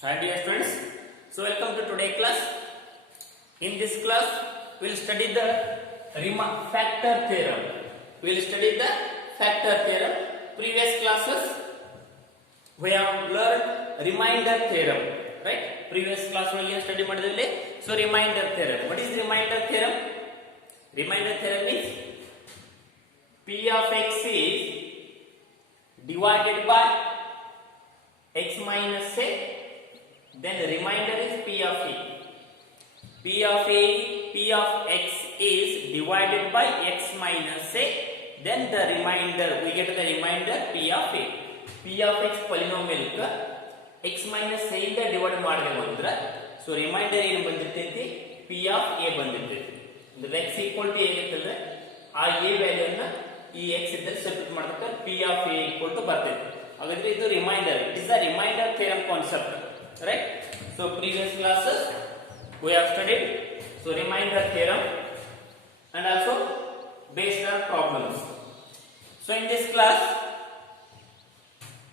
Hi dear students, so welcome to today class. In this class, we will study the factor theorem. We will study the factor theorem. Previous classes, we have learned remainder theorem, right? Previous class we have studied ಮಾಡಿದ್ವಿ. So remainder theorem. What is remainder theorem? Remainder theorem is P of x is divided by x minus a. Then the remainder is P of a. P of x is divided by x minus a. Then the remainder, we get the remainder P of a. P of x polynomial ka x minus a ಇಂದ divide ಮಾಡಿದೆವು ಅಂದ್ರೆ so reminder ಏನು ಬಂದಿರ್ತೈತಿ P of a ಬಂದಿರ್ತೈತಿ. ಅಂದ್ರೆ x equal to a ಇರ್ತದೆ, ಆ a ವ್ಯಾಲ್ಯೂನ ಈ x ಇದ್ದರೆ substitute ಮಾಡಿದ್ರೆ P of a equal to ಬರ್ತೈತಿ. ಹಾಗಾದ್ರೆ ಇದು remainder. It is the remainder theorem concept. Right? So previous classes we have studied so remainder theorem and also based on problems. So in this class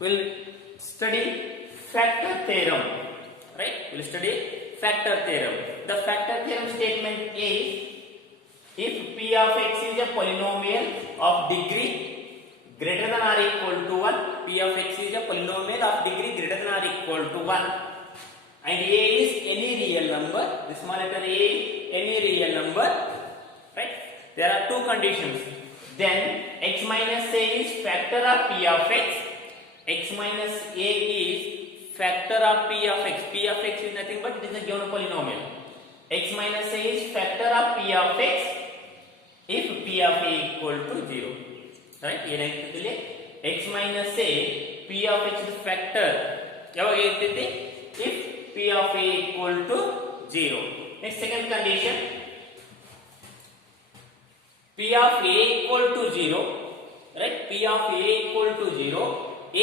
we'll study factor theorem. Right? We'll study factor theorem. The factor theorem statement is if P of x is a polynomial of degree greater than or equal to 1, P of x is a polynomial of degree greater than or equal to 1. And a is any real number, the small letter a is any real number, right? There are two conditions. Then x minus a is factor of P of x. X minus a is factor of P of x. P of x is nothing but it is a given polynomial. X minus a is factor of P of x if P of a equal to 0. Right? ಏನಾಗ್ತದೆ x minus a P of x is factor ಯಾವಾಗ ಇರ್ತೈತಿ if P of a equal to 0. Next second condition, P of a equal to 0, right? P of a equal to 0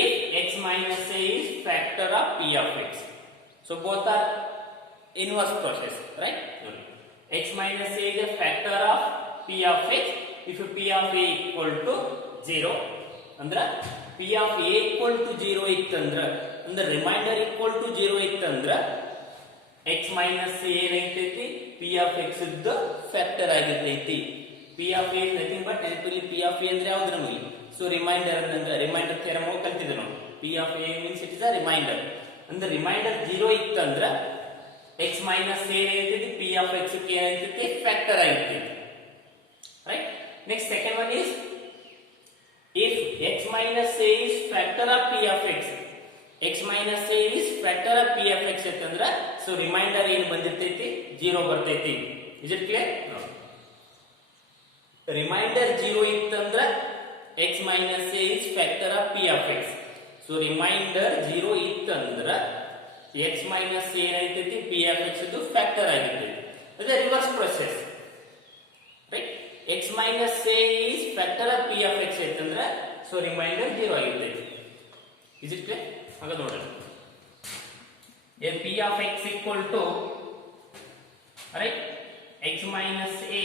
if x minus a is factor of P of x. So both are inverse process, right? X minus a is a factor of P of x if P of a equal to 0. Andra P of a equal to 0 ittandra ಅಂದ್ರೆ reminder equal to 0 ಇತ್ತಂದ್ರೆ x minus a ಏನಾಗ್ತೈತಿ P of x ಇದ್ದು factor ಆಗಿರ್ತೈತಿ. P of a is nothing but ನೆನಪಿಲ್ಲಿ P of a ಅಂದ್ರೆ ಯಾವ್ದು ನಮಗೆ so reminder ಅಂದ್ರೆ reminder theorem ಕಲ್ತಿದ್ದೆ ನಾವು. P of a means it is a reminder. ಅಂದ್ರೆ ರಿಮೈಂಡರ್ 0 ಇತ್ತಂದ್ರೆ x ಮೈನಸ್ a ಏನಾಗ್ತೈತಿ P of x ಗೆ ಏನಾಗ್ತೈತಿ ಫ್ಯಾಕ್ಟರ್ ಆಗಿರ್ತೈತಿ. Right. Next second one is if x minus a is factor of P of x, x minus a is factor of P of x ಅಂತಂದ್ರೆ so reminder ಏನು ಬಂದಿರ್ತೈತಿ 0 ಬರ್ತೈತಿ. Is it clear? Reminder 0 ಇತ್ತಂದ್ರೆ x minus a is factor of P of x. So remainder 0 ಇತ್ತಂದ್ರೆ x minus a ಏನಾಗ್ತೈತಿ P of x ಇದು factor ಆಗಿರ್ತೈತಿ. ಅದು reverse process. Right? x minus a is factor of P of x ಅಂತಂದ್ರೆ so remainder 0 ಆಗಿರ್ತೈತಿ. Is it clear? ಹಾಗೆ ನೋಡೋಣ. P of x equal to right x minus a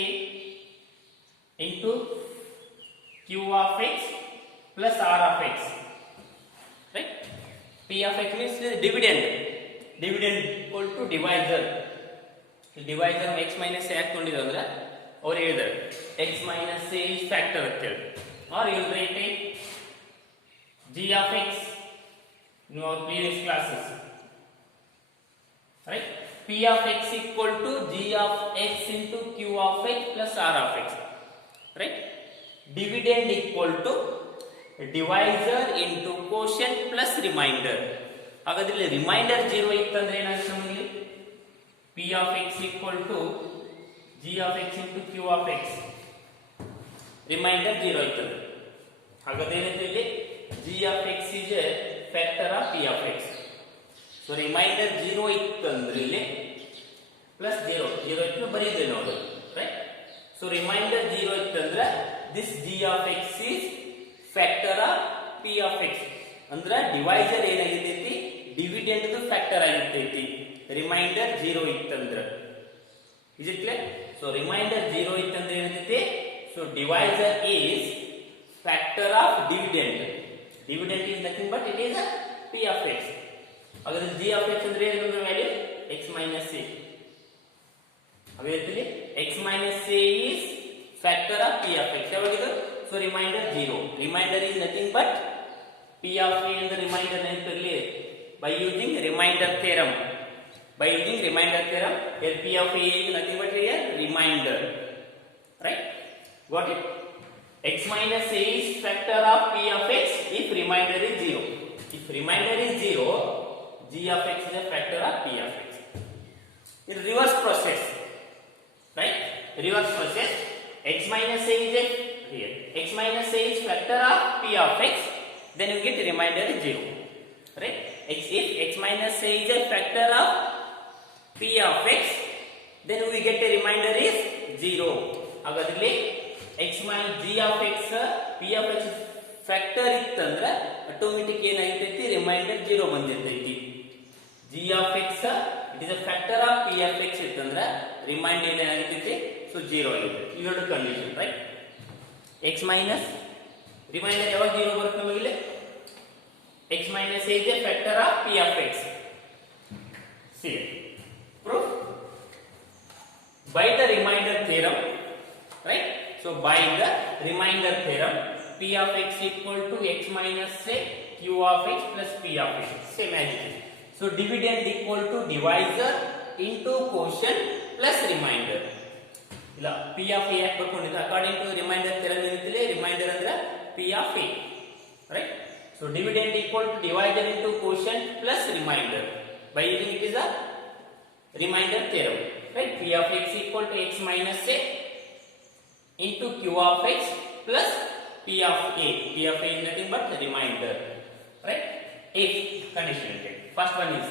into q of x plus r of x. Right? P of x means dividend. Dividend equal to divisor. Divisor x minus a ಹಾಕೊಂಡಿದ್ರು ಅಂದ್ರೆ ಅವ್ರು ಹೇಳಿದ್ರು x minus a is factor ಅಂತ ಹೇಳಿ. Or you will write it g of x in our previous classes. Right? P of x equal to g of x into q of x plus r of x. Right? Dividend equal to divisor into quotient plus remainder. ಹಾಗಾದ್ರೆ reminder 0 ಇತ್ತಂದ್ರೆ ಏನಾಗುತ್ತೆ ನಮಗೆ P of x equal to g of x into q of x. Remainder 0 ಇತ್ತಂದ್ರೆ ಹಾಗಾದ್ರೆ ಏನಾಯ್ತು ಇಲ್ಲಿ g of x is a factor of P of x. So remainder 0 ಇತ್ತಂದ್ರೆ ಇಲ್ಲಿ ಪ್ಲಸ್ 0 ಇತ್ತು ಬರೀದೆ ನೋಡಿ. ರೈಟ್? ಸೊ ರಿಮೈಂಡರ್ 0 ಇತ್ತಂದ್ರೆ this g of x is factor of P of x. ಅಂದ್ರೆ ಡಿವೈಸರ್ ಏನಾಗಿರ್ತೈತಿ ಡಿವಿಡೆಂಡ್ ದು ಫ್ಯಾಕ್ಟರ್ ಆಗಿರ್ತೈತಿ ರಿಮೈಂಡರ್ 0 ಇತ್ತಂದ್ರೆ. Is it clear? So remainder 0 ಇತ್ತಂದ್ರೆ ಏನಾಗ್ತೈತಿ so divisor is factor of dividend. Dividend is nothing but it is a P of x. ಹಾಗಾದ್ರೆ g of x ಅಂದ್ರೆ ಏನು ವ್ಯಾಲ್ಯೂ x minus a. ಹಾಗಾದ್ರೆ x minus a is factor of p of x. ಯಾವಾಗಿದು? So remainder 0. Remainder is nothing but p of a and the remainder ನೆನಪಿರಲಿ by using remainder theorem. By using remainder theorem, here p of a is nothing but here remainder. Right? Got it? X minus a is factor of p of x if remainder is 0. If remainder is 0, g of x is a factor of p of x. In reverse process, right? Reverse process, x minus a is a here. X minus a is factor of p of x, then you get remainder is 0. Right? If x minus a is a factor of p of x, then we get a remainder is 0. ಹಾಗಾದ್ರೆ x minus g of x p of x factor ಇತ್ತಂದ್ರೆ automatic ಏನಾಗಿರ್ತೈತಿ remainder 0 ಬಂದಿರ್ತೈತಿ. g of x it is a factor of p of x ಇತ್ತಂದ್ರೆ remainder ಏನಾಗಿರ್ತೈತಿ so 0 ಆಗಿರ್ತೈತಿ. ಇವೆರಡು condition right. x minus remainder ಯಾವಾಗ 0 ಬರುತ್ತೆ ನಮಗೆ? x minus a is a factor of p of x. See proof by the remainder theorem, right? So by the remainder theorem, p of x equal to x minus a q of x plus p of x, same as it is. So dividend equal to divisor into quotient plus remainder. ಇಲ್ಲ p of a ಯಾಕೆ ಬರ್ಕೊಂಡಿದ್ದೆ? According to reminder theorem ಏನಿದೆ reminder ಅಂದ್ರೆ p of a, right? So dividend equal to divisor into quotient plus remainder. By using it is a remainder theorem, right? P of x equal to x minus a into q of x plus p of a. P of a is nothing but remainder, right? If condition, first one is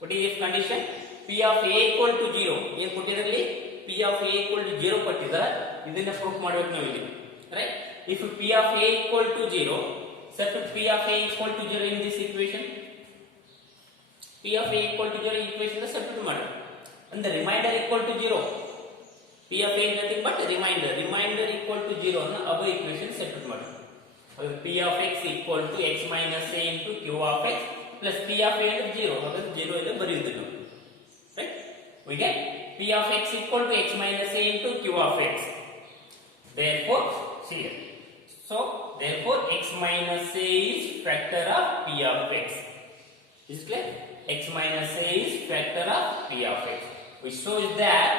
what is if condition? P of a equal to 0. ಏನು ಕೊಟ್ಟಿರಲಿ? P of a equal to 0 ಕೊಟ್ಟಿದ್ದಾರೆ. ಇದನ್ನ proof ಮಾಡಬೇಕು ನಾವು ಇಲ್ಲಿ, right? If P of a equal to 0, substitute P of a equal to 0 in this equation. P of a equal to 0 equation substitute ಮಾಡಿ. And the remainder equal to 0. P of a is nothing but remainder. Remainder equal to 0 ಅನ್ನು above equation substitute ಮಾಡಿ. P of x equal to x minus a into q of x plus P of a is 0. ಹಾಗಾದ್ರೆ 0 ಇದೆ ಬರೆಯುವುದು ನಾವು. Right? We get P of x equal to x minus a into q of x. Therefore, see here. So, therefore, x minus a is factor of p of x. Is it clear? X minus a is factor of p of x. Which shows that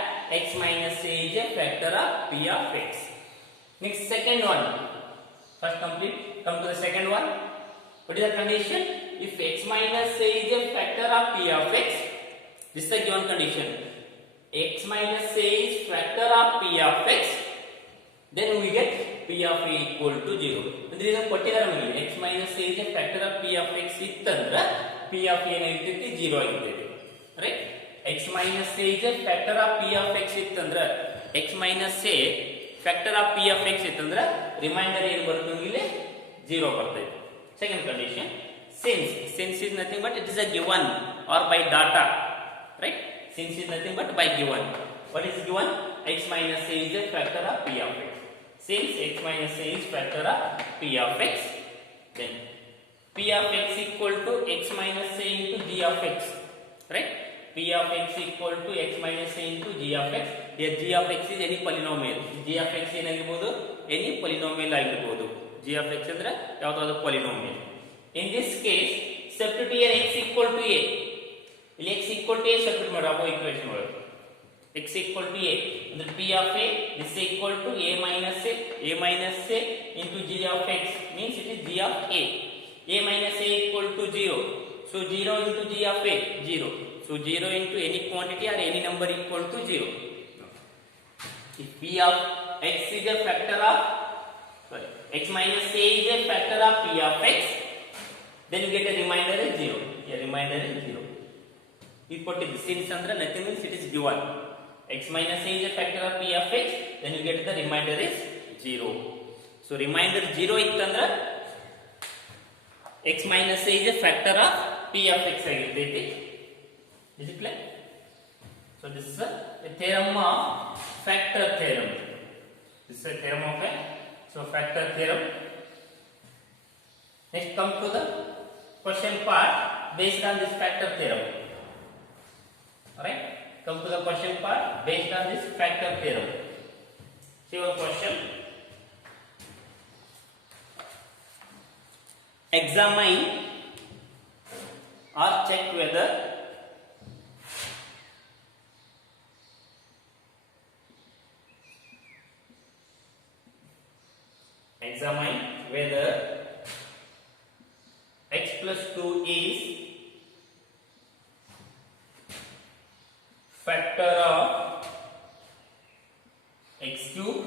x minus a is a factor of p of x. Next, second one. First complete. Come to the second one. What is the condition? If x minus a is a factor of p of x, this is the given condition. X minus a is factor of p of x, then we get p of a equal to 0. ಅಂದ್ರೆ ಇದನ್ನ ಕೊಟ್ಟಿದ್ದಾರೆ ನಮಗೆ x minus a is a factor of p of x ಇತ್ತಂದ್ರೆ p of a ಏನಾಗಿರ್ತೈತಿ 0 ಆಗಿರ್ತೈತಿ, right? x minus a is a factor of p of x ಇತ್ತಂದ್ರೆ x minus a factor of p of x ಇತ್ತಂದ್ರೆ reminder ಏನು ಬರುತ್ತೆ ಇಲ್ಲಿ 0 ಬರ್ತೈತಿ. Second condition, since is nothing but it is a given or by data, right? Since is nothing but by given. What is given? X minus a is a factor of p of x. Since x minus a is factor of p of x, then p of x equal to x minus a into g of x, right? P of x equal to x minus a into g of x. Here g of x is any polynomial. G of x ಏನಾಗಿರಬಹುದು? Any polynomial ಆಗಿರಬಹುದು. G of x ಅಂದ್ರೆ ಯಾವುದಾದರೂ polynomial. In this case, substitute here x equal to a. ಇಲ್ಲಿ x equal to a substitute ಮಾಡಿ above equation ಒಳಗೆ. X equal to a, ಅಂದ್ರೆ p of a is equal to a minus a into g of x, means it is g of a. A minus a equal to 0, so 0 into g of a 0, so 0 into any quantity or any number equal to 0. If p of x is a factor of x minus a is a factor of p of x, then you get a remainder is 0. A remainder is 0. We put it since andre nothing means it is given. X minus a is a factor of p of x, then you get the remainder is 0. So remainder 0 ittandre x minus a is a factor of p of x ಆಗಿರ್ತೈತಿ. Is it clear? So this is a theorem of factor theorem. This is a theorem of a factor theorem. Next come to the question part. based on this factor theorem. Alright, come to the question part based on this factor theorem. See your question. Examine or check whether x plus 2 is factor of x cube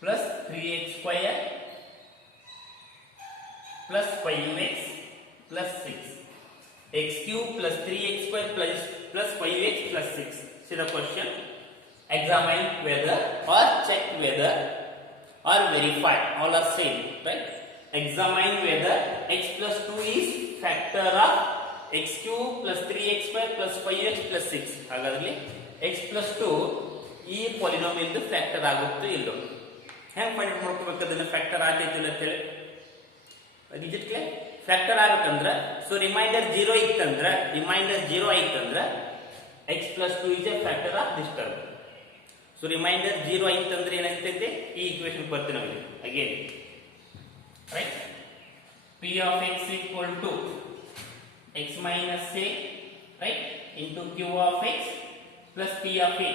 plus 3x square plus 5x plus 6. X cube plus 3x square plus 5x plus 6. See the question. Examine whether or check whether or verify, all are same, right? Examine whether x plus 2 is factor of x cube plus 3x square plus 5x plus 6. ಹಾಗಾದ್ರೆ x plus 2 ಈ polynomial factor ಆಗುತ್ತೋ ಇಲ್ಲೋ ಹೆಂಗ್ find ಮಾಡ್ಕೋಬೇಕು ಅದನ್ನ factor ಆಗೈತಿಲ್ಲ ಅಂತ ಹೇಳಿ digit ಗೆ ಫ್ಯಾಕ್ಟರ್ ಆಗಬೇಕಂದ್ರೆ ಸೊ ರಿಮೈಂಡರ್ 0 ಇತ್ತಂದ್ರೆ x plus 2 is a factor of this term. So reminder 0 ಆಯ್ತಂದ್ರೆ ಏನಾಗ್ತೈತೆ ಈ ಈಕ್ವೇಷನ್ ಬರ್ತೀವಿ ನಾವು again right, p of x equal to x minus a, right, into q of x plus p of a.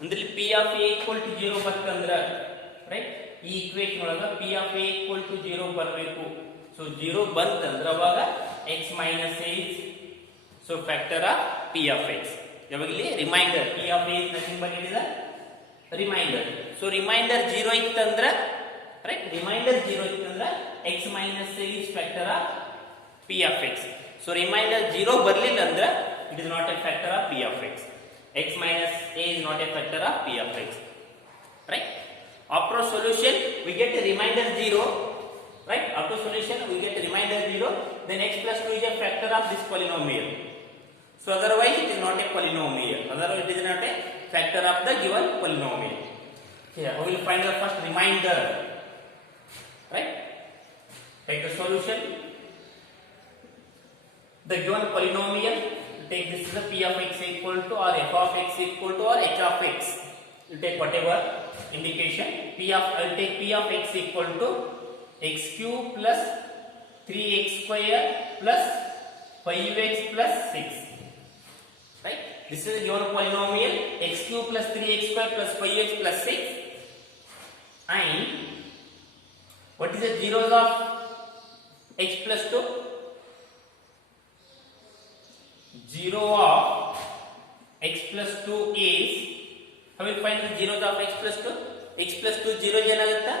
ಅಂದ್ರೆ p of a equal to 0 ಬರ್ತಂದ್ರೆ right, ಈ equation ಒಳಗ p of a equal to 0 ಬರಬೇಕು. So 0 ಬಂತಂದ್ರೆ ಅವಾಗ x minus a is so factor of p of x. ಯಾವಾಗಲಿ remainder p of a is nothing but it is a reminder. So reminder 0 ಇತ್ತಂದ್ರೆ right, reminder 0 ಇತ್ತಂದ್ರೆ x minus a is factor of p of x. So reminder 0 ಬರಲಿಲ್ಲ ಅಂದ್ರೆ it is not a factor of p of x. X minus a is not a factor of p of x, right? After solution we get a reminder 0, right? After solution we get a reminder 0, then x plus 2 is a factor of this polynomial. So otherwise it is not a polynomial, otherwise it is not a factor of the given polynomial. Here we will find the first reminder, right? Take the solution. The given polynomial, take this is the p of x equal to or f of x equal to or h of x. You take whatever indication. I will take p of x equal to x cube plus 3x square plus 5x plus 6. Right? This is your polynomial x cube plus 3x square plus 5x plus 6. And what is the zeros of x plus 2? 0 of x plus 2 is, how will find the zeros of x plus 2? X plus 2 0 ಏನಾಗುತ್ತಾ?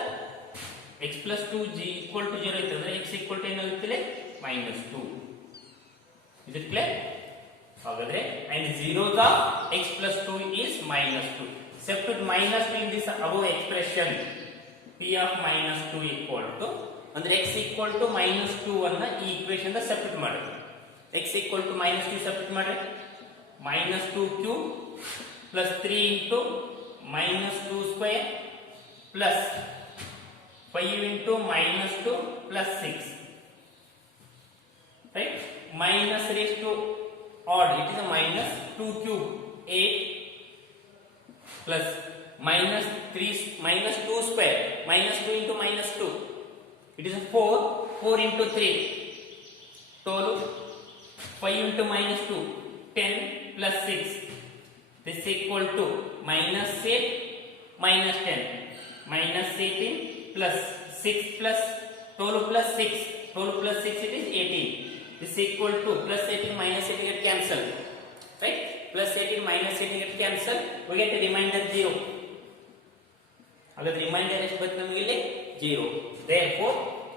x plus 2 equal to 0 ಇತ್ತಂದ್ರೆ x equal to ಏನಾಗುತ್ತದೆ? minus 2. Is it clear? ಹಾಗಾದ್ರೆ and zeros of x plus 2 is minus 2. Substitute minus 2 in this above expression. p of minus 2 equal to ಅಂದ್ರೆ x equal to minus 2 ಅನ್ನ ಈ equation the substitute ಮಾಡಿ. x equal to minus 2 substitute ಮಾಡಿ. minus 2 cube plus 3 into minus 2 square plus 5 into minus 2 plus 6. Right? Minus raised to odd, it is a minus 2 cube 8 plus minus 3 minus 2 square minus 2 into minus 2, it is a 4 into 3 12, 5 into minus 2 10 plus 6, this is equal to minus 8 minus 10 minus 18 plus 6 plus 12 plus 6 it is 18. This is equal to plus 18 minus 18 get cancelled, right? Plus 18 minus 18 get cancelled, we get a remainder 0. Again remainder is but namage 0. Therefore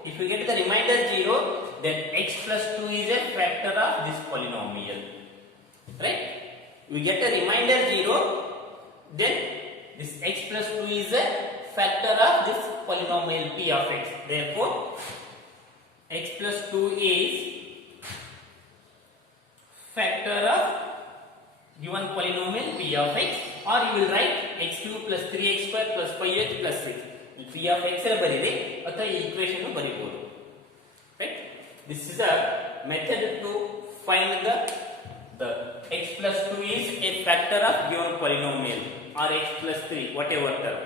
if we get the remainder 0, then x plus 2 is a factor of this polynomial, right? We get a remainder 0, then this x plus 2 is a factor of this polynomial p of x. Therefore x plus 2 is factor of given polynomial p of x, or you will write x cube plus 3x square plus 5x plus 6. p of x ಬರೀರಿ ಅಥವಾ ಈ equation ಬರೀಬಹುದು, right? this is a method to find the x plus 2 is a factor of given polynomial or x plus 3 whatever term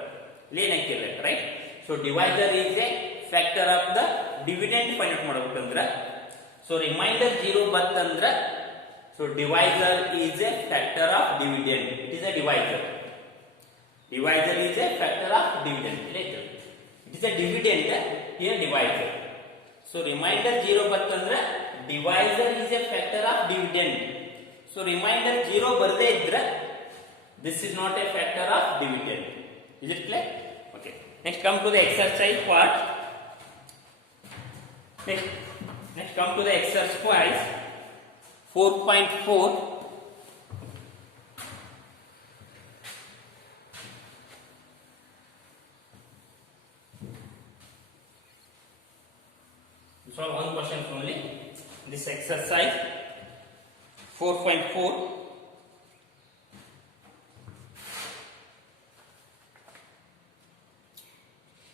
ಏನಕ್ಕಿಲ್ಲ right. So divisor is a factor of the dividend find out ಮಾಡಬೇಕಂದ್ರ so remainder 0 ಬಂತಂದ್ರ so divisor is a factor of dividend. It is a divisor. Divisor is a factor of dividend. It is a dividend here divisor. So remainder 0 ಬಂತಂದ್ರ divisor is a factor of dividend. So remainder 0 ಬರದೇ ಇದ್ರ this is not a factor of dividend. Is it clear? Okay. Next come to the exercise part. Next come to the exercise 4.4. Solve one question only. This exercise 4.4.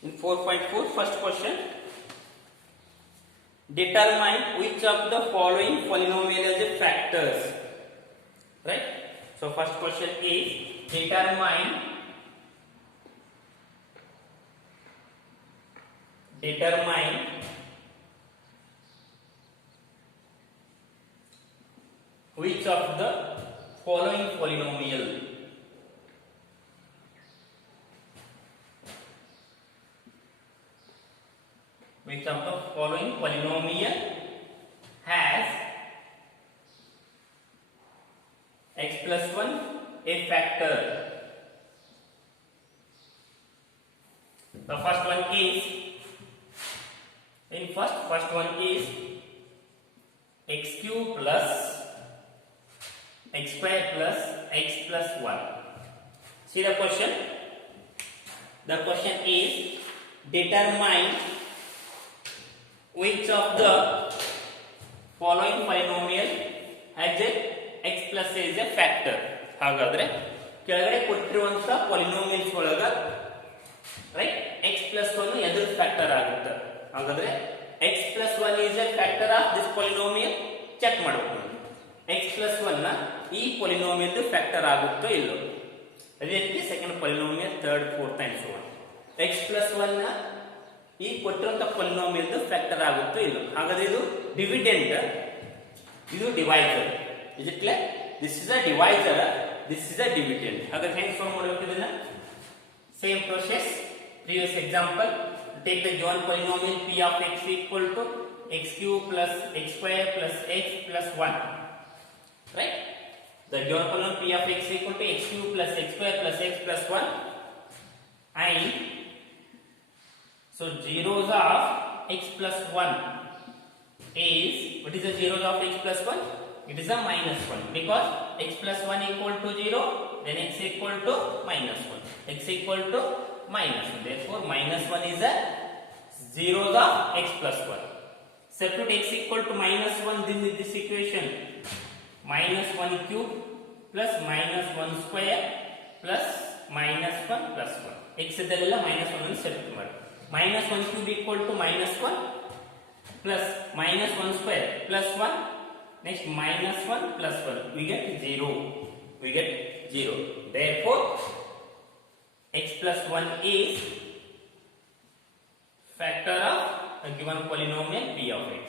In 4.4, first question. Determine which of the following polynomial as a factors. Right? So first question is determine which of the following polynomial has x plus 1 a factor. The first one is x cube plus x square plus x plus 1. See the question. The question is determine which of the following polynomial has a x plus a is a factor. ಹಾಗಾದ್ರೆ ಕೆಳಗಡೆ ಕೊಟ್ಟಿರುವಂತ ಪಾಲಿನೋಮಿಯಲ್ಸ್ ಒಳಗ right x plus 1 ಎದ್ರ factor ಆಗುತ್ತೆ. ಹಾಗಾದ್ರೆ x plus 1 is a factor of this polynomial. Check ಮಾಡಬೇಕು. x plus 1 ನ ಈ polynomial factor ಆಗುತ್ತೋ ಇಲ್ಲೋ. ಅದೇ ರೀತಿ second polynomial, third, fourth and so on. x plus 1 ನ ಈ ಕೊಟ್ಟಿರುವಂತ ಪಾಲಿನೋಮಿಯಲ್ ಫ್ಯಾಕ್ಟರ್ ಆಗುತ್ತೋ ಇಲ್ಲೋ. ಹಾಗಾದ್ರೆ ಇದು ಡಿವಿಡೆಂಡ್, ಇದು divisor. Is it clear? This is a divisor, this is a dividend. ಹಾಗಾದ್ರೆ ಹೆಂಗೆ ಸಾಲ್ವ್ ಮಾಡಬೇಕು ಇದನ್ನ? Same process, previous example. Take the given polynomial p of x equal to x cube plus x square plus x plus 1. Right? The given polynomial p of x equal to x cube plus x square plus x plus 1. And so zeros of x plus 1 is, what is the zeros of x plus 1? It is a minus 1, because x plus 1 equal to 0, then x equal to minus 1. X equal to minus 1. Therefore, minus 1 is a zeros of x plus 1. Substitute x equal to minus 1 in this equation. Minus 1 cube plus minus 1 square plus minus 1 plus 1. X idella minus 1 ಅನ್ನು substitute ಮಾಡಿ. Minus 1 cube equal to minus 1 plus minus 1 square plus 1. Next minus 1 plus 1. We get 0. Therefore, x plus 1 is factor of a given polynomial p of x.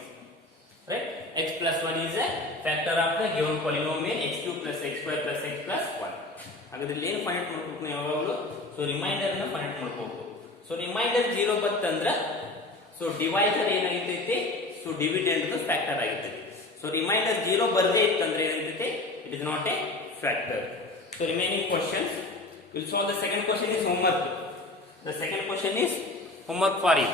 Right? X plus 1 is a factor of the given polynomial x cube plus x square plus x plus 1. ಹಾಗಾದ್ರೆ ಇಲ್ಲಿ ಏನು find out ಮಾಡಬೇಕು ನಾವು ಯಾವಾಗಲೂ? So remainder ನ find out ಮಾಡಬೇಕು. So remainder 0 ಬಂತಂದ್ರ so divisor ಏನಾಗಿರ್ತೈತಿ? ಸೊ ಡಿವಿಡೆಂಡ್ ದು ಫ್ಯಾಕ್ಟರ್ ಆಗಿರ್ತೈತಿ. ಸೊ ರಿಮೈಂಡರ್ 0 ಬರದೇ ಇತ್ತಂದ್ರೆ ಏನಾಗಿರ್ತೈತಿ? It is not a factor. So remaining questions we'll solve. The second question is homework. The second question is homework for you.